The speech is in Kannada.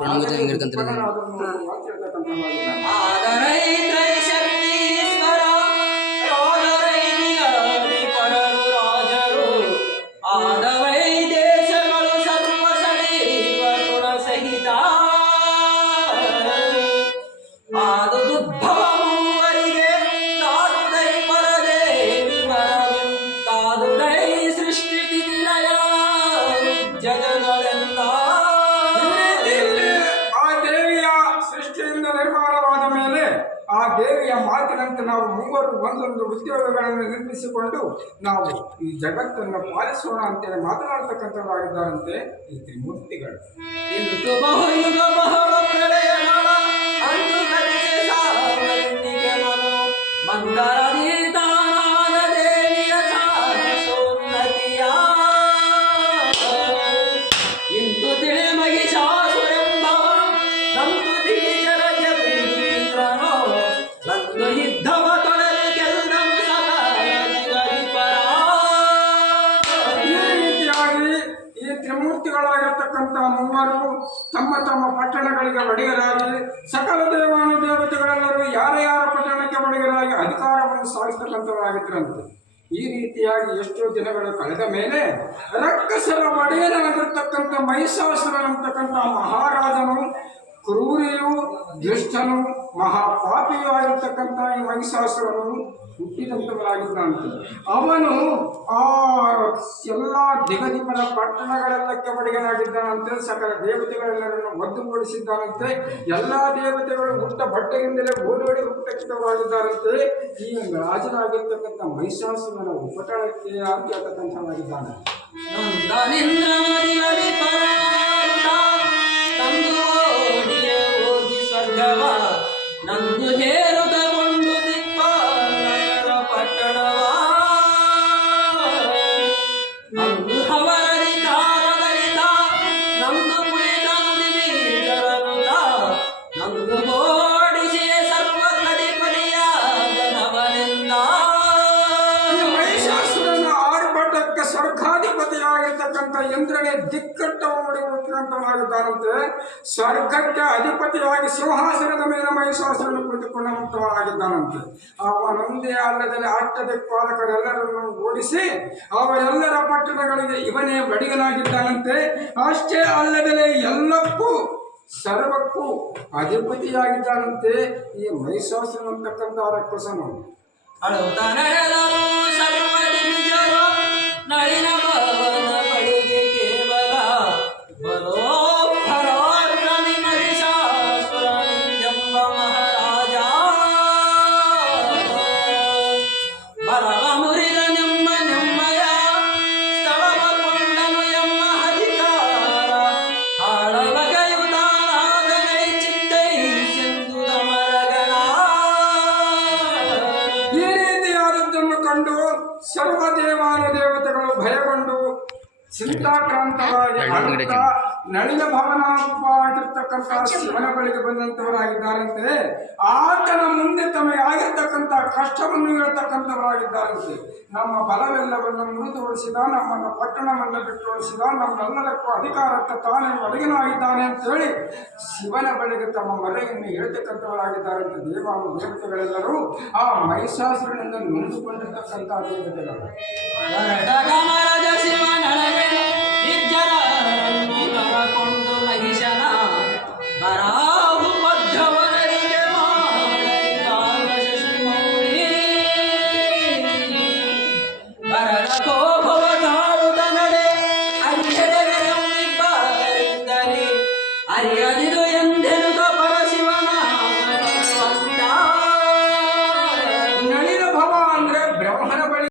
ಪ್ರಣಮೂತಿ ಹೆಂಗಿರ್ಕಂತಾರೆ ಆ ದೇವಿಯ ಮಾತಿನಂತೆ ನಾವು ಮೂವರು ಒಂದೊಂದು ಉದ್ಯೋಗಗಳನ್ನು ನಿರ್ಮಿಸಿಕೊಂಡು ನಾವು ಈ ಜಗತ್ತನ್ನು ಪಾಲಿಸೋಣ ಅಂತೇಳಿ ಮಾತನಾಡ್ತಕ್ಕಂಥವರಾಗಿದ್ದಾರಂತೆ ಈ ತ್ರಿಮೂರ್ತಿಗಳು. ತ್ರಿಮೂರ್ತಿಗಳಾಗಿರ್ತಕ್ಕಂಥ ಮೂವರು ತಮ್ಮ ತಮ್ಮ ಪಟ್ಟಣಗಳಿಗೆ ಒಡೆಯರಾಗಿ ಸಕಲ ದೇವಾನು ದೇವತೆಗಳೆಲ್ಲರೂ ಯಾರ ಯಾರ ಪಟ್ಟಣಕ್ಕೆ ಒಡೆಯರಾಗಿ ಅಧಿಕಾರವನ್ನು ಸಾಗಿಸ್ತಕ್ಕಂಥವರಾಗಿದ್ದರಂತೆ. ಈ ರೀತಿಯಾಗಿ ಎಷ್ಟೋ ದಿನಗಳು ಕಳೆದ ಮೇಲೆ ರಕ್ಕಸರ ಒಡೆಯನಾಗಿರ್ತಕ್ಕಂಥ ಮಹಿಷಾಸುರನಂತಕ್ಕಂಥ ಮಹಾರಾಜನು ಕ್ರೂರಿಯು ದುಷ್ಟನು ಮಹಾಪಾಪಿಯೂ ಆಗಿರ್ತಕ್ಕಂಥ ಈ ಮಹಿಷಾಸುರನು ಹುಟ್ಟಿದಂಥವರಾಗಿದ್ದಾನಂತೆ. ಅವನು ಆ ಎಲ್ಲ ದಿಗದಿಪರ ಪಟ್ಟಣಗಳೆಲ್ಲಕ್ಕೆ ಒಡೆಯನಾಗಿದ್ದಾನಂತೆ. ಸಕಲ ದೇವತೆಗಳೆಲ್ಲರನ್ನು ಒದ್ದುಗೂಡಿಸಿದ್ದಾನಂತೆ. ಎಲ್ಲ ದೇವತೆಗಳು ಹುಟ್ಟ ಬಟ್ಟೆಯಿಂದಲೇ ಓಡೋಡಿ ಹುಟ್ಟಕ್ಕಿತವಾಗಿದ್ದಾರಂತೆ. ಈ ರಾಜನಾಗಿರ್ತಕ್ಕಂಥ ಮಹಿಷಾಸುರನ ಉಪಟಳಕ್ಕೆ ಆಗ್ತಕ್ಕಂಥವಾಗಿದ್ದಾನೆ. ನಂದು ಹೇರುತ್ತಕೊಂಡು ದಿಕ್ಪಾಲಯರ ಪಟ್ಟಣವಾ ನಂದು ಅವರಧಿಕಾರದರಿತ ನಂದು ಕುಳಿತನು ದಿವೀಕರನುತ ನಂದು ಓಡಿಸಿ ಸರ್ವಕಧಿಪತಿಯಾದ ನವನಿಂದ. ಮಹಿಷಾಸುರನ ಆರ್ಭಟಕ್ಕೆ ಸ್ವರ್ಗಾಧಿಪತಿಯಾಗಿರ್ತಕ್ಕಂಥ ಇಂದ್ರನೇ ದಿಕ್ಕಟ್ಟ ಓಡಿರುವಂತವಾಗಿದ್ದಾರಂತೆ. ಸ್ವರ್ಗಕ್ಕೆ ಅಧಿಪತಿಯಾಗಿ ಸಿಂಹಾಸನದ ಮೇಲೆ ಮಹಿಷಾಸುರನು ಕುಳಿತುಕೊಂಡಂತವಾಗಿದ್ದಾನಂತೆ. ಅವನೊಂದೇ ಅಲ್ಲದೆ ಅಷ್ಟದಿಕ್ಪಾಲಕರೆಲ್ಲರನ್ನು ಓಡಿಸಿ ಅವರೆಲ್ಲರ ಪಟ್ಟಣಗಳಿಗೆ ಇವನೇ ಬಡಿಗನಾಗಿದ್ದಾನಂತೆ. ಅಷ್ಟೇ ಅಲ್ಲದೆ ಎಲ್ಲಕ್ಕೂ ಸರ್ವಕ್ಕೂ ಅಧಿಪತಿಯಾಗಿದ್ದಾನಂತೆ ಈ ಮಹಿಷಾಸುರನು ಅಂತಕ್ಕಂಥ ರಕ್ಕಸನು. ಅಳುತ್ತಾ ನಡೆದರು ಸರ್ವ ದಿವಿಜರು ನಳಿನ ಭವನ ಬಳಿಗೆ ಕೇವಲ ಬಲೋ ಪರಾಕ್ರಮಿ ಮಹಿಷಾಸುರನೆಂಬ ಮಹಾರಾಜ ಬಲವ ಮುರಿದ ನೆಮ್ಮಯ ಸ್ಥಳವ ಕೊಂಡನು ಎಂಬ ಅಧಿಕಾರ ಆಳವಗಯುತಾನಾಗೈ ಚಿತ್ತೈ ಸಿಂಧುದ ಮರಗಣ. ಈ ರೀತಿಯಾದದ್ದನ್ನು ಕಂಡು ಸರ್ವ ದೇವಾನು ದೇವತೆಗಳು ಭಯಗೊಂಡು ಚಿಂತಾಕ್ರಾಂತರಾಗಿ ಅಳುತ್ತಾ ನಳಿನ ಭವನವಾಗಿರ್ತಕ್ಕಂಥ ಶಿವನ ಬಳಿಗೆ ಬಂದಂತವರಾಗಿದ್ದಾರಂತೆ. ಆತನ ಮುಂದೆ ತಮಗೆ ಆಗಿರ್ತಕ್ಕಂಥ ಕಷ್ಟವನ್ನು ಹೇಳ್ತಕ್ಕಂಥವರಾಗಿದ್ದಾರಂತೆ. ನಮ್ಮ ಬಲವೆಲ್ಲವನ್ನು ಮುರಿದೋಡಿಸಿದ, ನಮ್ಮನ್ನು ಪಟ್ಟಣವನ್ನು ಬಿಟ್ಟೋಡಿಸಿದ, ನಮ್ಮೆಲ್ಲದಕ್ಕೂ ಅಧಿಕಾರಕ್ಕೆ ತಾನೇ ಒಳಗಿನಾಗಿದ್ದಾನೆ ಅಂತೇಳಿ ಶಿವನ ಬಳಿಗೆ ತಮ್ಮ ಮರೆಯನ್ನು ಹೇಳ್ತಕ್ಕಂಥವರಾಗಿದ್ದಾರಂತೆ ದೇವಾನು ದೇವತೆಗಳೆಲ್ಲರೂ. ಆ ಮಹಿಷಾಸುರನಿಂದ ನೊಂದುಕೊಂಡಿರ್ತಕ್ಕಂಥ ದೇವತೆಗಳು ನಿರ್ಜರನ್ನು ಕರಕೊಂಡು ಮಹಿಷನ ಬರ